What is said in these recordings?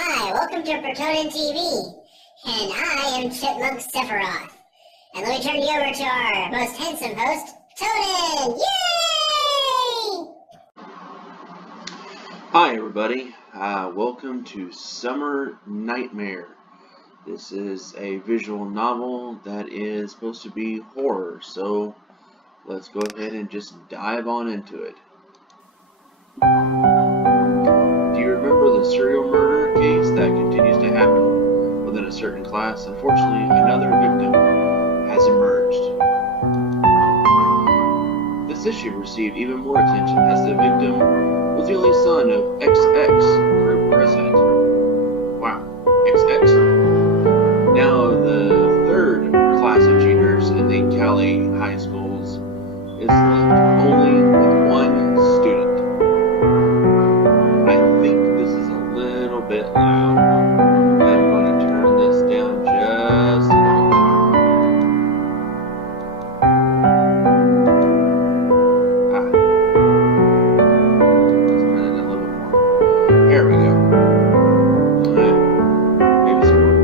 Hi, welcome to Protonin TV, and I am Chipmunk Sephiroth. And let me turn you over to our most handsome host, Tonin! Yay! Hi everybody, welcome to Summer Nightmare. This is a visual novel that is supposed to be horror, so let's go ahead and just dive on into it. Do you remember the serial murder case that continues to happen within a certain class? Unfortunately, another victim has emerged. This issue received even more attention as the victim was the only son of XX group president. Wow, XX? Now the third class of juniors in the Cali high schools is left only with one student. I think this is a little bit loud. I'm going to turn this down just a little bit. Let's turn it a little bit more. There we go. Maybe some more.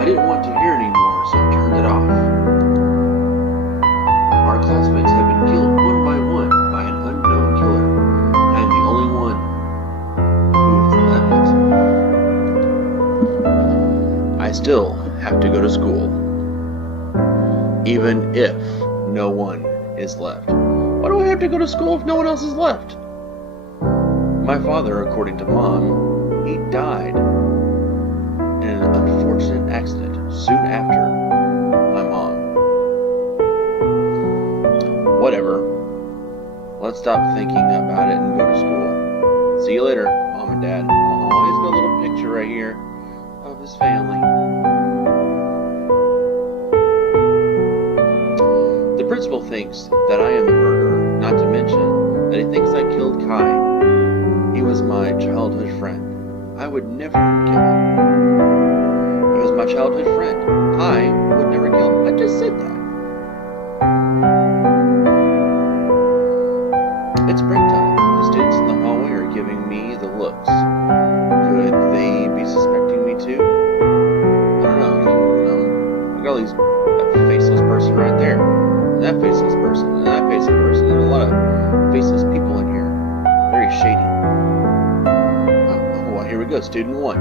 I didn't want to hear anymore, so I turned it off. Our classmates have been killed one by an unknown killer, and I'm the only one who is left. I still have to go to school, even if no one is left. Why do I have to go to school if no one else is left? My father, according to Mom, he died in an unfortunate accident soon after my mom. Whatever. Let's stop thinking about it and go to school. See you later, Mom and Dad. Oh, he's got a little picture right here of his family. The principal thinks that I am the murderer, not to mention that he thinks I killed Kai. He was my childhood friend. I would never kill him. He was my childhood friend. I would never kill him. I just said that. It's break time. The students in the hallway are giving me the looks. Could they be suspecting me too? I don't know. We got all that faceless person right there. And that faceless person. And that faceless person. And a lot of faceless people in here. Very shady. Oh, well, here we go. Student 1.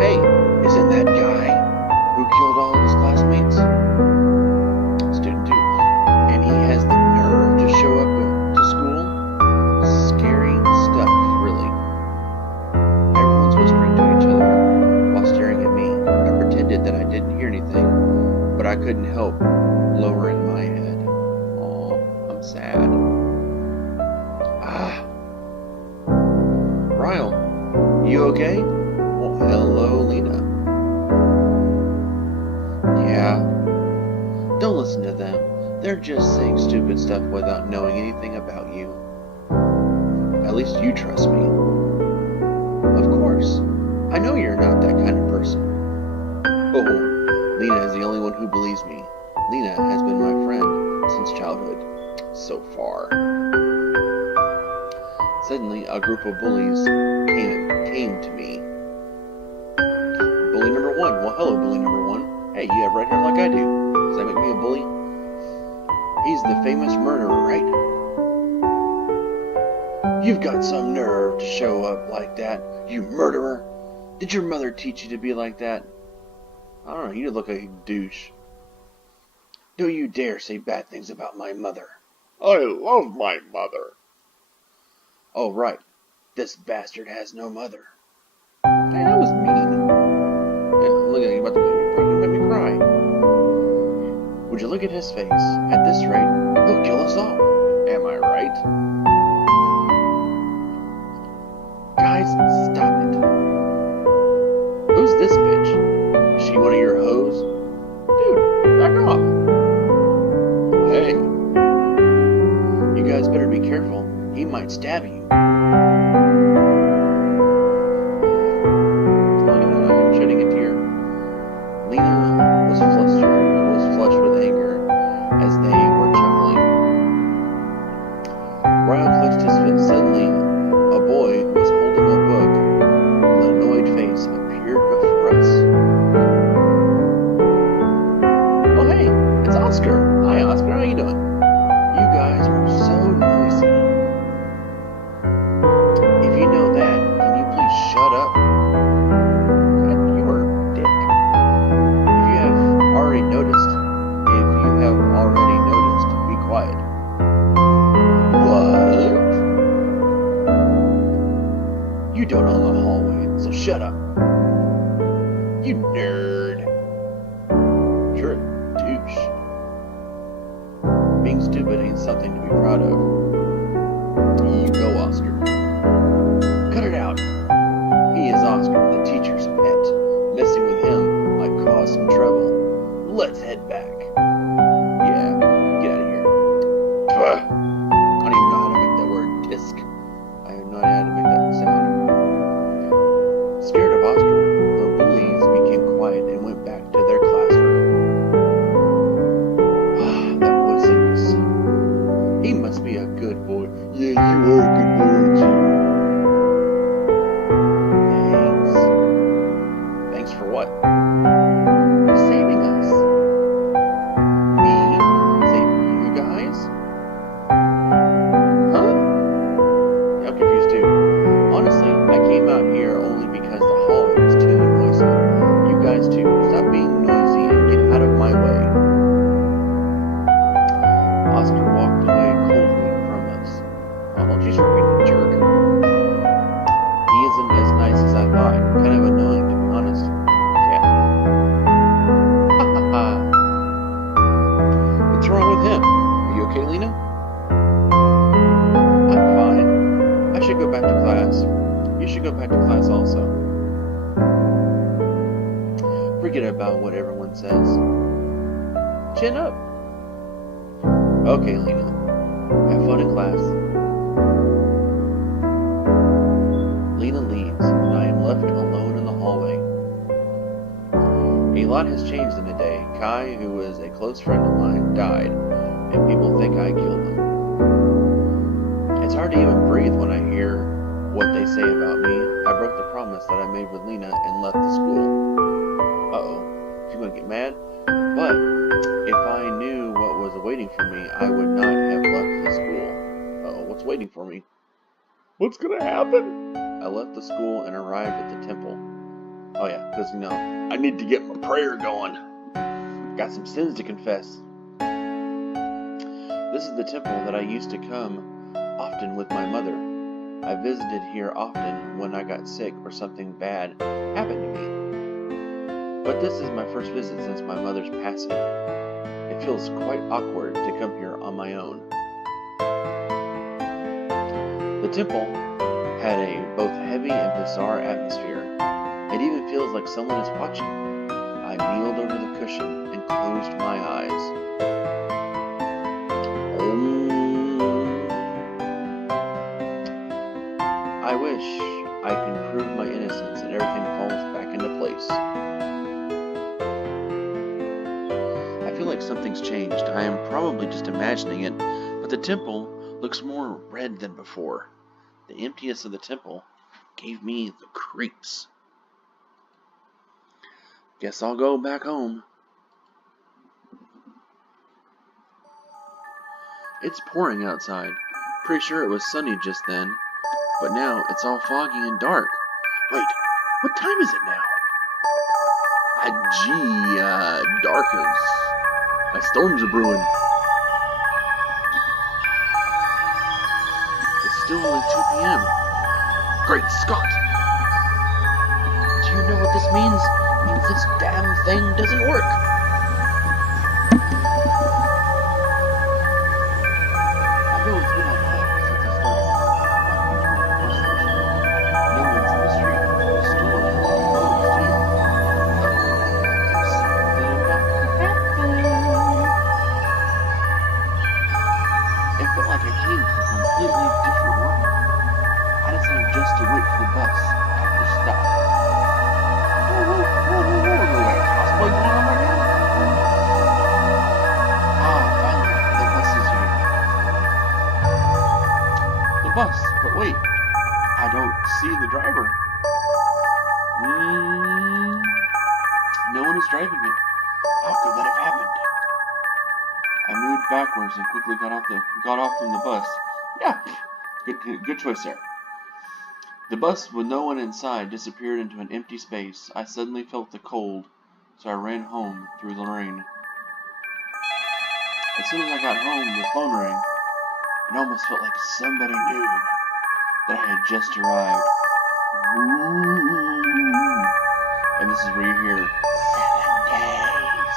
Hey, isn't that guy who killed all of his classmates? Student 2. And he has the nerve to show up to school? Scary stuff, really. Everyone's whispering to each other while staring at me. I pretended that I didn't hear anything, but I couldn't help lowering my head. Aw, I'm sad. Ryle, you okay? Well, hello, Lena. Yeah. Don't listen to them. They're just saying stupid stuff without knowing anything about you. At least you trust me. Of course. I know you're not that kind of person. Oh, Lena is the only one who believes me. Lena has been my friend since childhood. So far. Suddenly, a group of bullies came to me. Bully number 1. Well, hello, bully number 1. Hey, you have red hair like I do. Does that make me a bully? He's the famous murderer, right? You've got some nerve to show up like that, you murderer. Did your mother teach you to be like that? I don't know, you look like a douche. Don't you dare say bad things about my mother. I love my mother. Oh, right. This bastard has no mother. Hey, that was mean. Yeah, look at you about to make me cry. Would you look at his face? At this rate, he'll kill us all. Am I right? Guys, stop it. Who's this bitch? Is she one of your hoes? Dude, back off. Hey. You guys better be careful. He might stab you. Shedding a tear. Lena was flushed with anger as they were chuckling. Oscar. Hi, Oscar. How you doing? You guys are so noisy. If you know that, can you please shut up? God, you're a dick. If you have already noticed, be quiet. What? You don't own the hallway, so shut up. You nerd. You're a douche. Being stupid ain't something to be proud of. You go, Oscar. Cut it out. He is Oscar, the teacher's pet. Messing with him might cause some trouble. Let's head back. Yeah, get out of here. Ugh. I don't even know how to make that word disc. I have no idea how to make that sound. Scared of Oscar, the bullies became quiet and went back to their classroom. That boy Circus. He must be a good boy. Yeah, you are a good boy, aren't you? Thanks. Thanks for what? For saving us. Me? Save you guys? Huh? Yeah, I'm confused too. Honestly, I came out here only because the hallway was too noisy. You guys too, stop being noisy and get out of my way. Oscar walked away coldly from us. Oh, don't you start being a jerk. He isn't as nice as I thought. Kind of annoying, to be honest. Yeah. Ha ha ha. What's wrong with him? Are you okay, Lena? I'm fine. I should go back to class. You should go back to class also. Forget about what everyone says. Chin up. Okay, Lena. Have fun in class. Lena leaves, and I am left alone in the hallway. A lot has changed in a day. Kai, who was a close friend of mine, died, and people think I killed him. It's hard to even breathe when I hear what they say about me. I broke the promise that I made with Lena and left the school. Uh-oh. She's gonna get mad? But if I knew what was awaiting for me, I would not have left the school. Uh-oh, what's waiting for me? What's gonna happen? I left the school and arrived at the temple. Oh yeah, because I need to get my prayer going. Got some sins to confess. This is the temple that I used to come often with my mother. I visited here often when I got sick or something bad happened to me. But this is my first visit since my mother's passing. It feels quite awkward to come here on my own. The temple had a both heavy and bizarre atmosphere. It even feels like someone is watching. I kneeled over the cushion and closed my eyes. I wish I can prove my innocence and everything falls back into place. I feel like something's changed. I am probably just imagining it, but the temple looks more red than before. The emptiness of the temple gave me the creeps. Guess I'll go back home. It's pouring outside. Pretty sure it was sunny just then, but now it's all foggy and dark. Wait, what time is it now? Darkens. Storms are brewing. It's still only 2 p.m. Great Scott! Do you know what this means? It means this damn thing doesn't work. Although it's been a while since I started walking toward the bus station. No one's in the street. The stores are all closed too. Something about to happen. It felt like I came from a completely different world. I decided just to wait for the bus at the stop. Whoa, cosplay going on right now? Finally, the bus is here. The bus, but wait, I don't see the driver. No one is driving it. How could that have happened? I moved backwards and quickly got off from the bus. Yeah, good choice there. The bus, with no one inside, disappeared into an empty space. I suddenly felt the cold, so I ran home through the rain. As soon as I got home, the phone rang. It almost felt like somebody knew that I had just arrived. Ooh. And this is where you hear 7 days.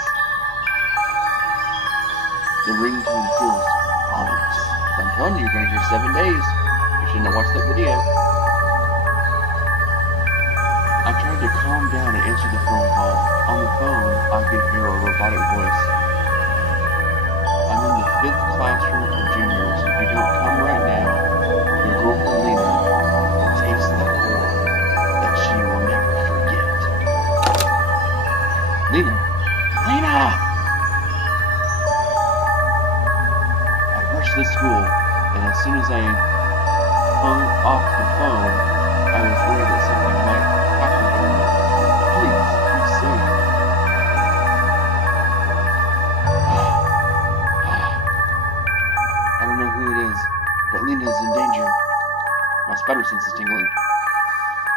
The ringtone feels ominous. I'm telling you, you're going to hear 7 days. You shouldn't have watched that video. I tried to calm down and answer the phone call. On the phone, I could hear a robotic voice. I'm in the 5th classroom for juniors. If you don't come right now, your girlfriend Lena will taste the horror that she will never forget. Lena! Lena! I rushed to school, and as soon as I hung off the phone, I was worried that something might happen to her. Please save me. I don't know who it is, but Lena is in danger. My spider sense is tingling.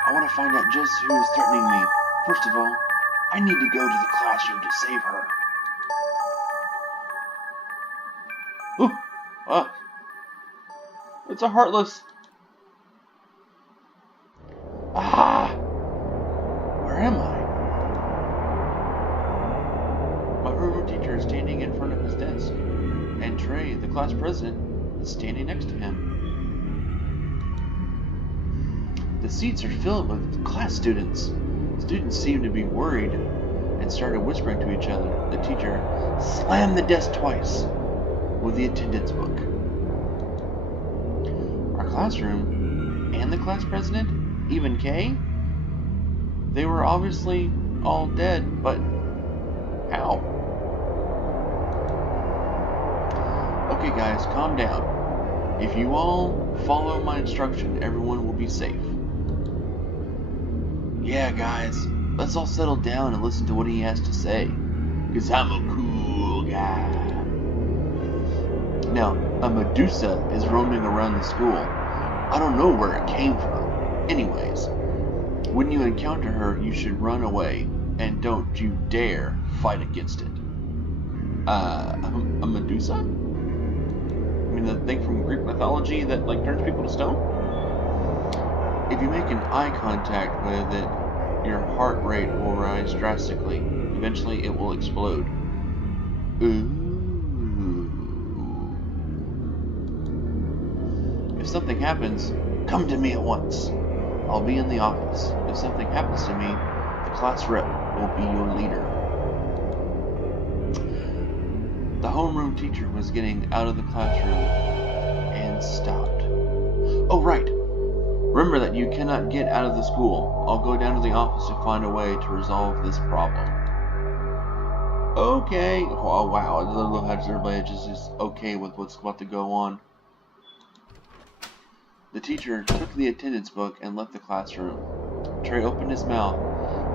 I want to find out just who is threatening me. First of all, I need to go to the classroom to save her. Ooh! It's a Heartless. Where am I? My homeroom teacher is standing in front of his desk, and Trey, the class president, is standing next to him. The seats are filled with class students. Students seem to be worried and started whispering to each other. The teacher slammed the desk twice with the attendance book. Our classroom and the class president, even Kay, they were obviously all dead, but how? Okay guys, calm down. If you all follow my instruction, everyone will be safe. Yeah guys, let's all settle down and listen to what he has to say. Cause I'm a cool guy. Now, a Medusa is roaming around the school. I don't know where it came from. Anyways, when you encounter her, you should run away, and don't you dare fight against it. A Medusa? I mean, the thing from Greek mythology that, like, turns people to stone? If you make an eye contact with it, your heart rate will rise drastically. Eventually, it will explode. Ooh. If something happens, come to me at once. I'll be in the office. If something happens to me, the class rep will be your leader. The homeroom teacher was getting out of the classroom and stopped. Oh, right. Remember that you cannot get out of the school. I'll go down to the office to find a way to resolve this problem. Okay. Oh, wow. I love how everybody just is okay with what's about to go on. The teacher took the attendance book and left the classroom. Trey opened his mouth,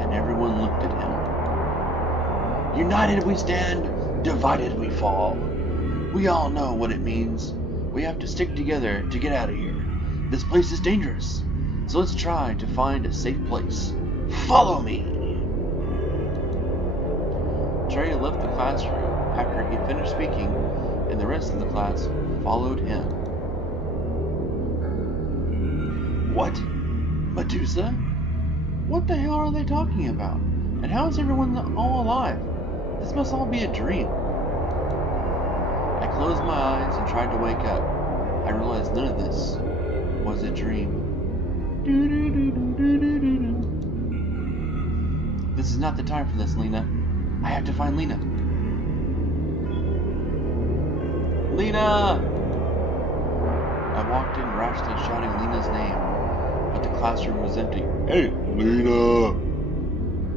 and everyone looked at him. United we stand, divided we fall. We all know what it means. We have to stick together to get out of here. This place is dangerous, so let's try to find a safe place. Follow me! Trey left the classroom after he finished speaking, and the rest of the class followed him. What? Medusa? What the hell are they talking about? And how is everyone all alive? This must all be a dream. I closed my eyes and tried to wake up. I realized none of this was a dream. This is not the time for this, Lena. I have to find Lena. Lena! I walked in rashly shouting Lena's name, but the classroom was empty. Hey, Lena!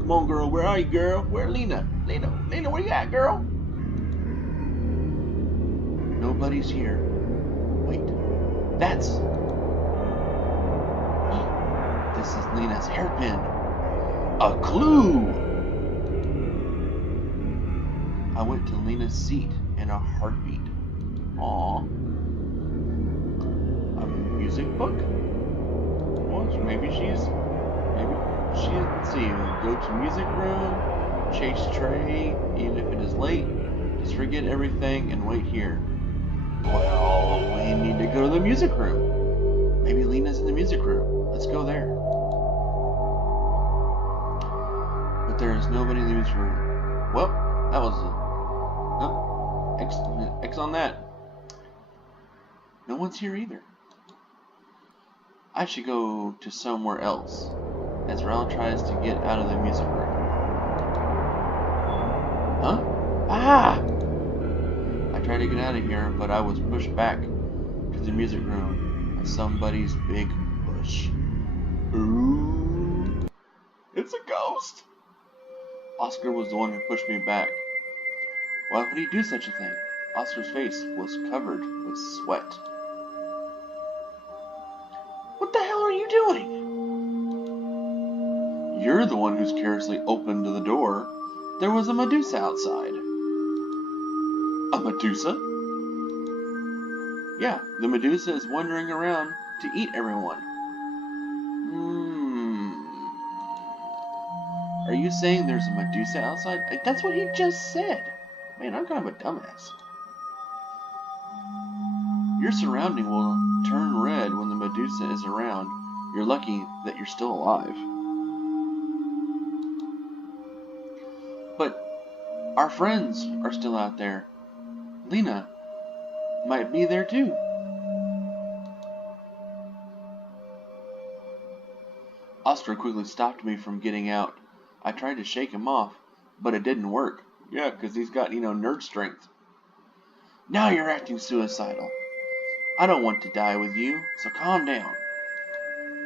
Come on, girl. Where are you, girl? Where's Lena? Lena, where you at, girl? Nobody's here. Wait, that's... This is Lena's hairpin. A clue! I went to Lena's seat and a heartbeat. Aw. A music book? Well, maybe let's see, go to music room, chase Trey, even if it is late, just forget everything and wait here. Well, we need to go to the music room. Maybe Lena's in the music room. Let's go there. But there is nobody in the music room. Well, that was X on that. No one's here either. I should go to somewhere else. Azrael tries to get out of the music room. Huh? Ah! I tried to get out of here, but I was pushed back to the music room by somebody's big bush. Ooh! It's a ghost! Oscar was the one who pushed me back. Why would he do such a thing? Oscar's face was covered with sweat. What the hell are you doing? You're the one who's carelessly opened the door. There was a Medusa outside. A Medusa? Yeah, the Medusa is wandering around to eat everyone. Are you saying there's a Medusa outside? That's what he just said. Man, I'm kind of a dumbass. Your surrounding will turn red when the Medusa is around. You're lucky that you're still alive. But our friends are still out there. Lena might be there too. Oscar quickly stopped me from getting out. I tried to shake him off, but it didn't work. Yeah, because he's got, nerd strength. Now you're acting suicidal. I don't want to die with you, so calm down.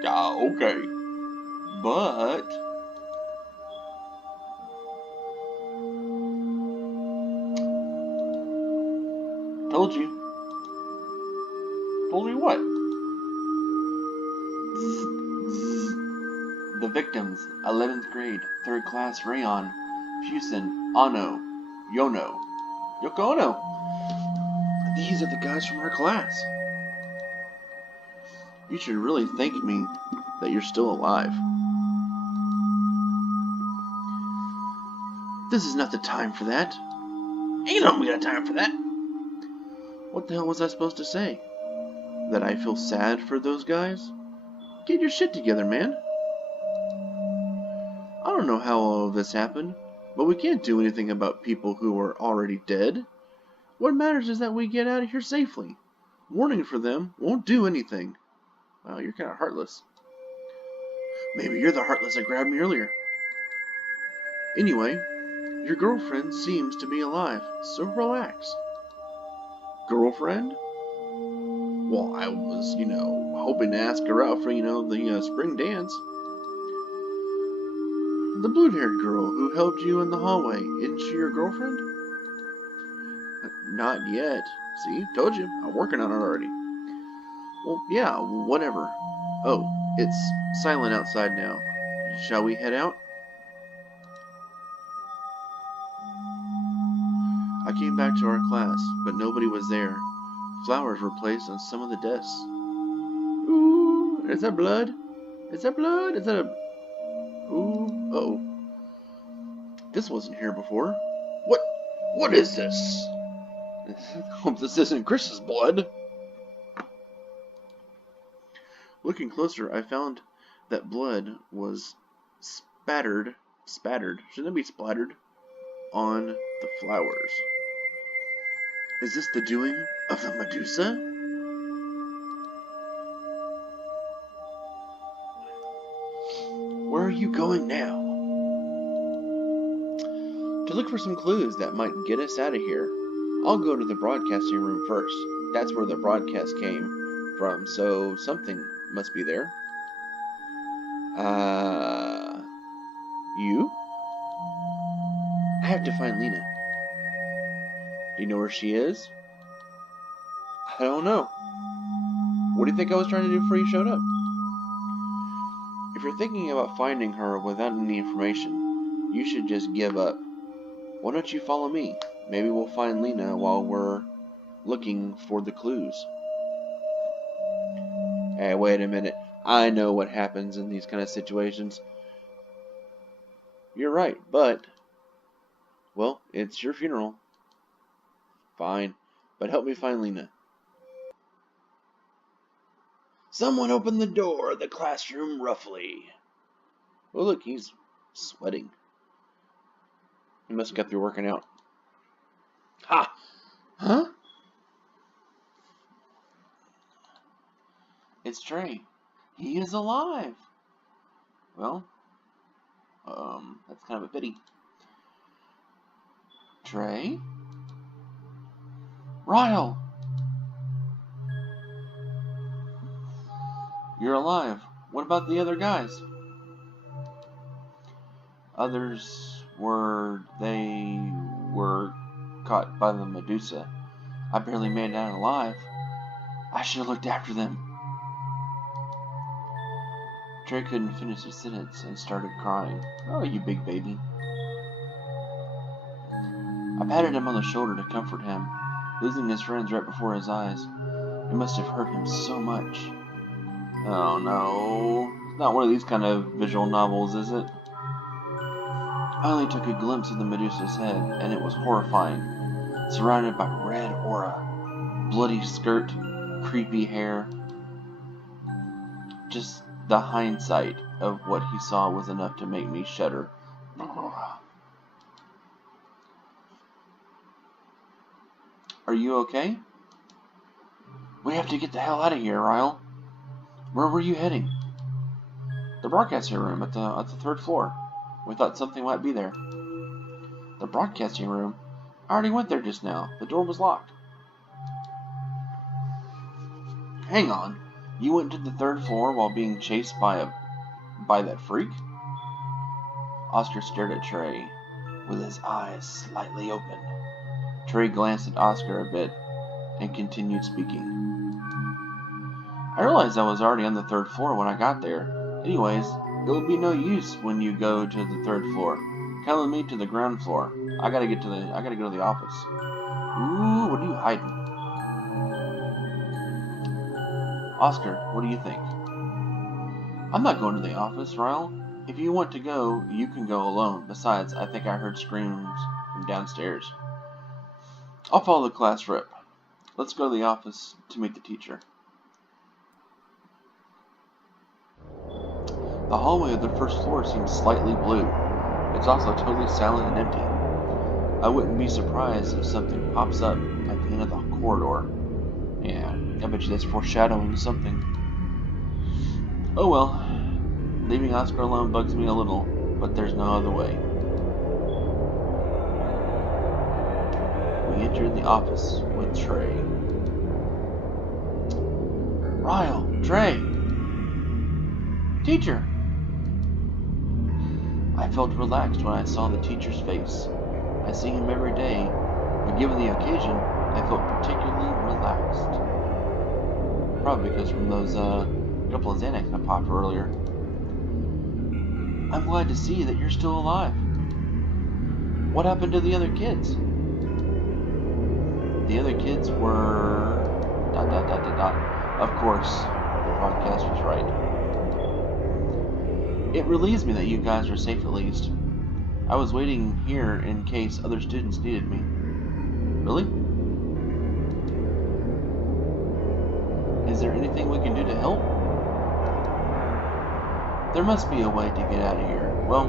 Yeah, okay. But... Told you. Told me what? The victims, 11th grade, 3rd class Rayon, Fusen, Ano, Yono, Yoko Ono. These are the guys from our class. You should really thank me that you're still alive. This is not the time for that. Ain't nobody got time for that. What the hell was I supposed to say? That I feel sad for those guys? Get your shit together, man. I don't know how all of this happened, but we can't do anything about people who are already dead. What matters is that we get out of here safely. Warning for them won't do anything. Wow, you're kind of heartless. Maybe you're the heartless that grabbed me earlier. Anyway, your girlfriend seems to be alive, so relax. Girlfriend? Well, I was, hoping to ask her out for, the spring dance. The blue-haired girl who helped you in the hallway, isn't she your girlfriend? Not yet. See, told you, I'm working on it already. Well, yeah, whatever. Oh, it's silent outside now. Shall we head out? I came back to our class, but nobody was there. Flowers were placed on some of the desks. Ooh, is that blood? Is that blood? Is that a... Ooh, uh-oh. This wasn't here before. What is this? Hope this isn't Chris's blood. Looking closer, I found that blood was spattered, shouldn't it be splattered, on the flowers. Is this the doing of the Medusa? Where are you going now? To look for some clues that might get us out of here. I'll go to the broadcasting room first. That's where the broadcast came from, so something must be there. You? I have to find Lena. Do you know where she is? I don't know. What do you think I was trying to do before you showed up? If you're thinking about finding her without any information, you should just give up. Why don't you follow me? Maybe we'll find Lena while we're looking for the clues. Hey, wait a minute. I know what happens in these kind of situations. You're right, but, well, it's your funeral. Fine, but help me find Lena. Someone open the door of the classroom roughly. Oh, look, he's sweating. He must have got through working out. Ha! Huh? It's Trey. He is alive. Well, that's kind of a pity. Trey? Ryle! You're alive. What about the other guys? Others they were caught by the Medusa. I barely made it out alive. I should have looked after them. Trey couldn't finish his sentence and started crying. Oh, you big baby. I patted him on the shoulder to comfort him. Losing his friends right before his eyes, it must have hurt him so much. Oh no, it's not one of these kind of visual novels, is it? I only took a glimpse of the Medusa's head, and it was horrifying. Surrounded by red aura, bloody skirt, creepy hair. Just the hindsight of what he saw was enough to make me shudder. Are you okay? We have to get the hell out of here, Ryle. Where were you heading? The broadcasting room at the third floor. We thought something might be there. The broadcasting room? I already went there just now. The door was locked. Hang on. You went to the third floor while being chased by that freak? Oscar stared at Trey with his eyes slightly open. Trey glanced at Oscar a bit and continued speaking. I realized I was already on the third floor when I got there. Anyways, it will be no use when you go to the third floor. Come with me to the ground floor. I gotta go to the office. Ooh, what are you hiding? Oscar, what do you think? I'm not going to the office, Ryle. If you want to go, you can go alone. Besides, I think I heard screams from downstairs. I'll follow the class rep. Let's go to the office to meet the teacher. The hallway of the first floor seems slightly blue. It's also totally silent and empty. I wouldn't be surprised if something pops up at the end of the corridor. Yeah, I bet you that's foreshadowing something. Oh well, leaving Oscar alone bugs me a little, but there's no other way. We entered the office with Trey. Ryle, Trey! Teacher! I felt relaxed when I saw the teacher's face. I see him every day, but given the occasion, I felt particularly relaxed. Probably because from those couple of Xanax I popped earlier. I'm glad to see that you're still alive. What happened to the other kids? The other kids were... ... Of course, the broadcast was right. It relieves me that you guys are safe at least. I was waiting here in case other students needed me. Really? Is there anything we can do to help? There must be a way to get out of here. Well,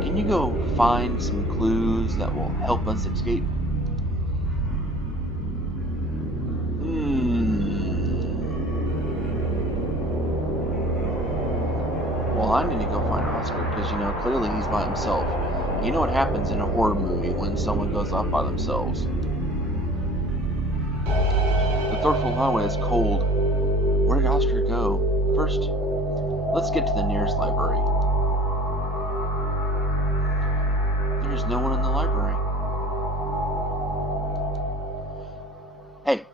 can you go find some clues that will help us escape? Well, I need to go find Oscar, because, clearly he's by himself. You know what happens in a horror movie when someone goes off by themselves. The third floor hallway is cold. Where did Oscar go? First, let's get to the nearest library. There is no one in the library. Hey!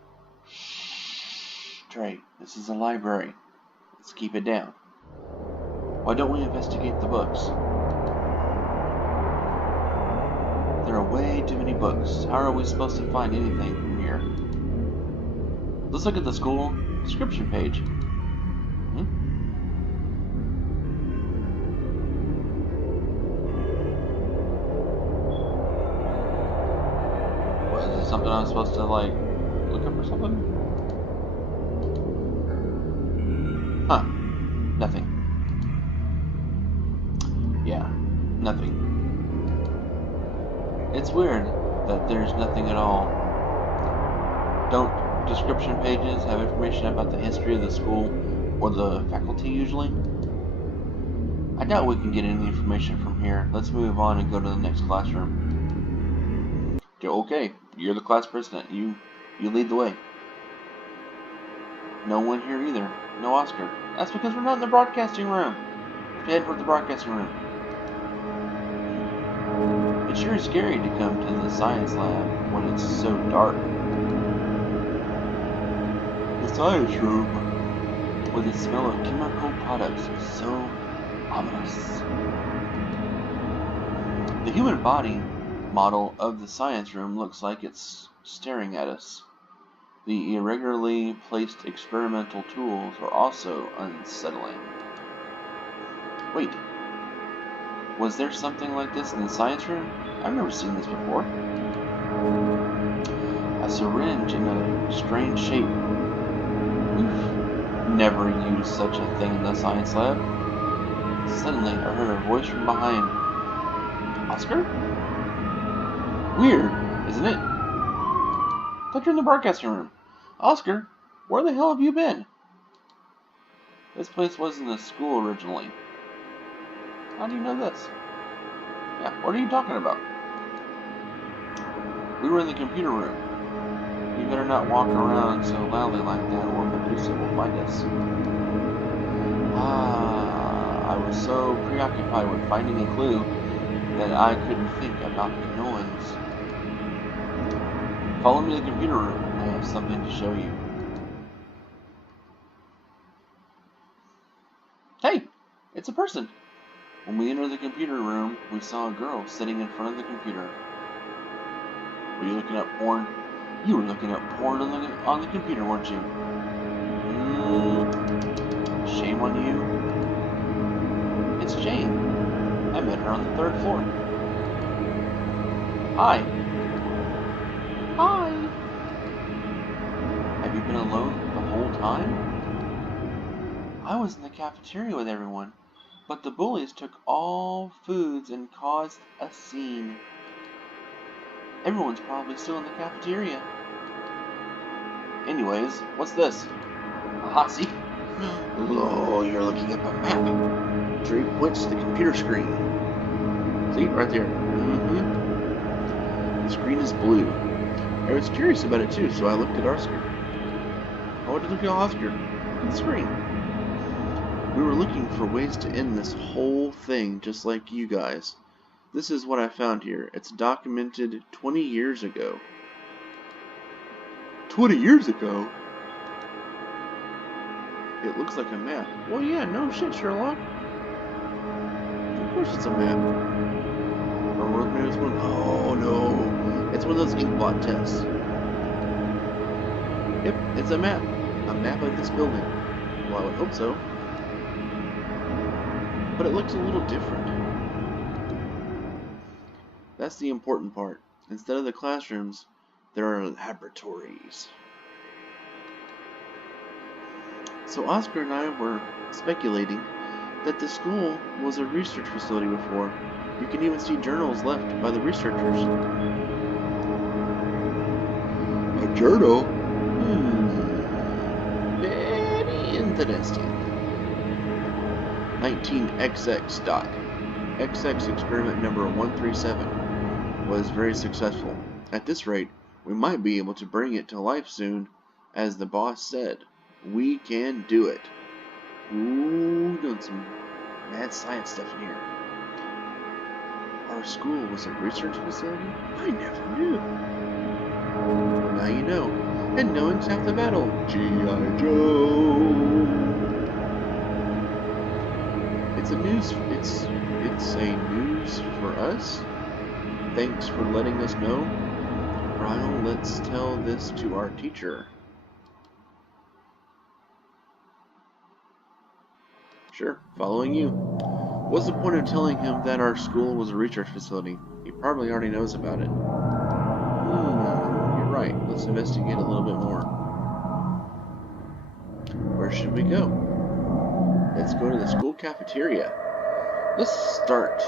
Shh! Trey, this is a library. Let's keep it down. Why don't we investigate the books? There are way too many books. How are we supposed to find anything from here? Let's look at the school description page. What, is this something I'm supposed to, like, look up or something? Huh. Nothing. Yeah, nothing. It's weird that there's nothing at all. Don't description pages have information about the history of the school or the faculty usually? I doubt we can get any information from here. Let's move on and go to the next classroom. Okay, you're the class president. You lead the way. No one here either. No Oscar. That's because we're not in the broadcasting room. We have to head for the broadcasting room. It's sure scary to come to the science lab when it's so dark. The science room, with the smell of chemical products, is so ominous. The human body model of the science room looks like it's staring at us. The irregularly placed experimental tools are also unsettling. Wait, was there something like this in the science room? I've never seen this before. A syringe in a strange shape. We've never used such a thing in the science lab. Suddenly, I heard a voice from behind. Oscar? Weird, isn't it? Thought you're in the broadcasting room. Oscar, where the hell have you been? This place wasn't a school originally. How do you know this? Yeah, what are you talking about? We were in the computer room. You better not walk around so loudly like that or Medusa will find us. I was so preoccupied with finding a clue that I couldn't think about the noise. Follow me to the computer room. I have something to show you. Hey, it's a person. When we entered the computer room, we saw a girl sitting in front of the computer. Were you looking up porn? You were looking up porn on the computer, weren't you? Shame on you. It's Jane. I met her on the 3rd floor. Hi. Hi. Have you been alone the whole time? I was in the cafeteria with everyone, but the bullies took all foods and caused a scene. Everyone's probably still in the cafeteria. Anyways, what's this? Aha, see? Oh, you're looking at a map. Tree points to the computer screen. See, right there. The screen is blue. I was curious about it too, so I looked at Oscar. I wanted to look at Oscar. Look at the screen. We were looking for ways to end this whole thing just like you guys. This is what I found here. It's documented 20 years ago. 20 years ago? It looks like a map. Well, yeah, no shit, Sherlock. Of course it's a map. Or maybe it's one. Oh no, it's one of those inkblot tests. Yep, it's a map. A map of this building. Well, I would hope so. But it looks a little different. That's the important part. Instead of the classrooms, there are laboratories. So Oscar and I were speculating that the school was a research facility before. You can even see journals left by the researchers. A journal? Very interesting. 19XX dot. XX experiment number 137 was very successful. At this rate, we might be able to bring it to life soon. As the boss said, we can do it. Ooh, doing some mad science stuff in here. Our school was a research facility? I never knew. Well, now you know. And knowing's half the battle. G.I. Joe. It's a news for us. Thanks for letting us know. Ryle, let's tell this to our teacher. Sure, following you. What's the point of telling him that our school was a research facility? He probably already knows about it. You're right. Let's investigate a little bit more. Where should we go? Let's go to the school cafeteria. Let's start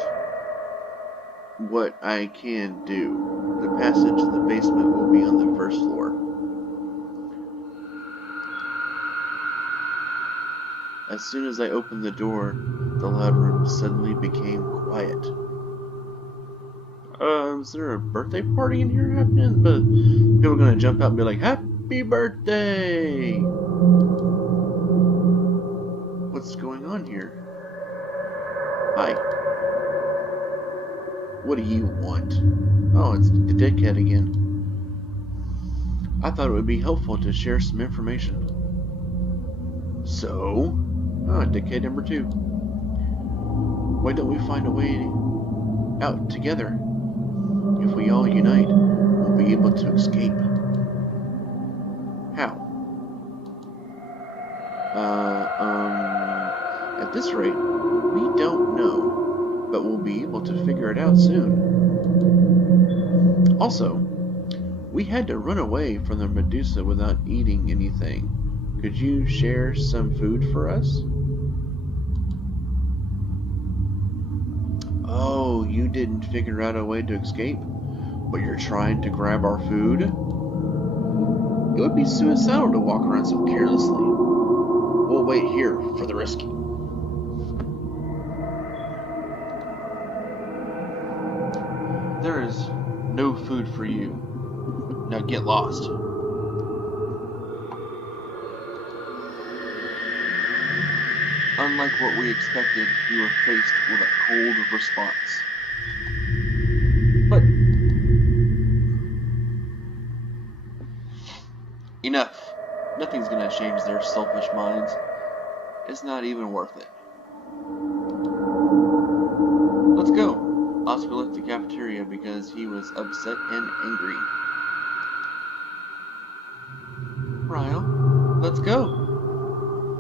what I can do. The passage to the basement will be on the first floor. As soon as I opened the door, the loud room suddenly became quiet. Is there a birthday party in here happening? But people are gonna jump out and be like, "Happy birthday!" What's going on here? Hi. What do you want? Oh, it's the dickhead again. I thought it would be helpful to share some information. So? Oh, dickhead number 2. Why don't we find a way out together? If we all unite, we'll be able to escape. How? At this rate, we don't know, but we'll be able to figure it out soon. Also, we had to run away from the Medusa without eating anything. Could you share some food for us? Oh, you didn't figure out a way to escape, but you're trying to grab our food? It would be suicidal to walk around so carelessly. We'll wait here for the rescue. There is no food for you. Now get lost. Unlike what we expected, we were faced with a cold response. But enough. Nothing's gonna change their selfish minds. It's not even worth it. Let's go. Oscar left the cafeteria because he was upset and angry. Ryle, let's go.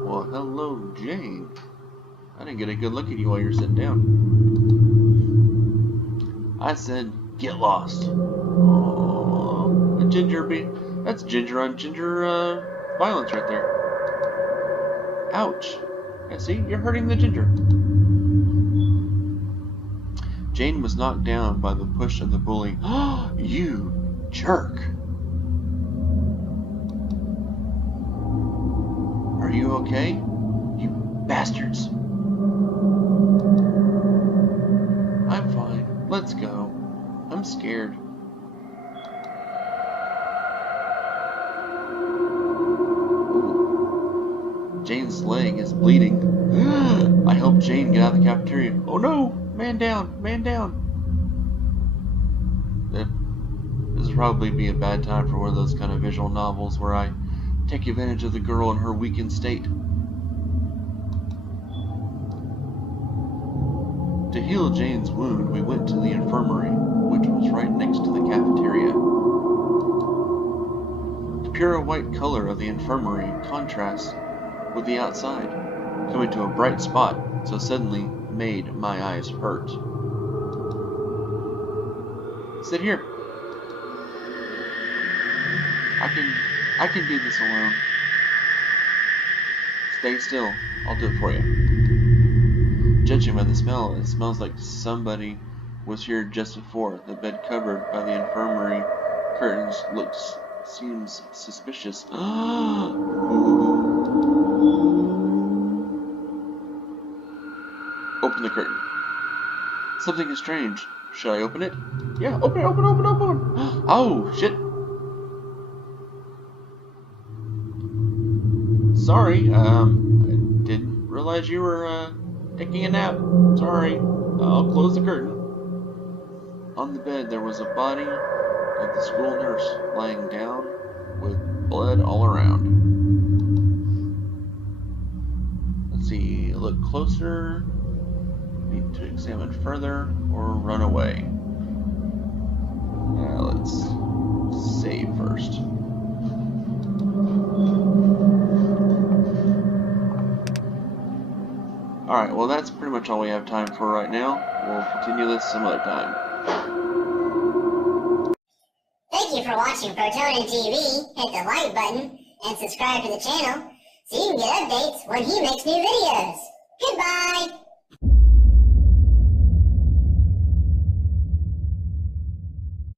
Well, hello, Jane. I didn't get a good look at you while you're sitting down. I said, get lost. Aww, a ginger bee. That's ginger on ginger violence right there. Ouch. Yeah, see, you're hurting the ginger. Jane was knocked down by the push of the bully. You jerk. Are you okay? You bastards. I'm fine. Let's go. I'm scared. Ooh. Jane's leg is bleeding. I helped Jane get out of the cafeteria. Oh no! Man down! Man down! This would probably be a bad time for one of those kind of visual novels where I take advantage of the girl in her weakened state. To heal Jane's wound, we went to the infirmary, which was right next to the cafeteria. The pure white color of the infirmary contrasts with the outside, coming to a bright spot so suddenly made my eyes hurt. Sit here. I can do this alone. Stay still. I'll do it for you. Judging by the smell, it smells like somebody was here just before. The bed covered by the infirmary curtains seems suspicious. Open the curtain. Something is strange. Should I open it? Yeah, open it, open. Oh, shit. Sorry, I didn't realize you were, taking a nap. Sorry. I'll close the curtain. On the bed, there was a body of the school nurse lying down with blood all around. Let's see, look closer. Need to examine further or run away. let's save first. Alright, well that's pretty much all we have time for right now. We'll continue this some other time. Thank you for watching Protonin TV. Hit the like button and subscribe to the channel so you can get updates when he makes new videos. Goodbye!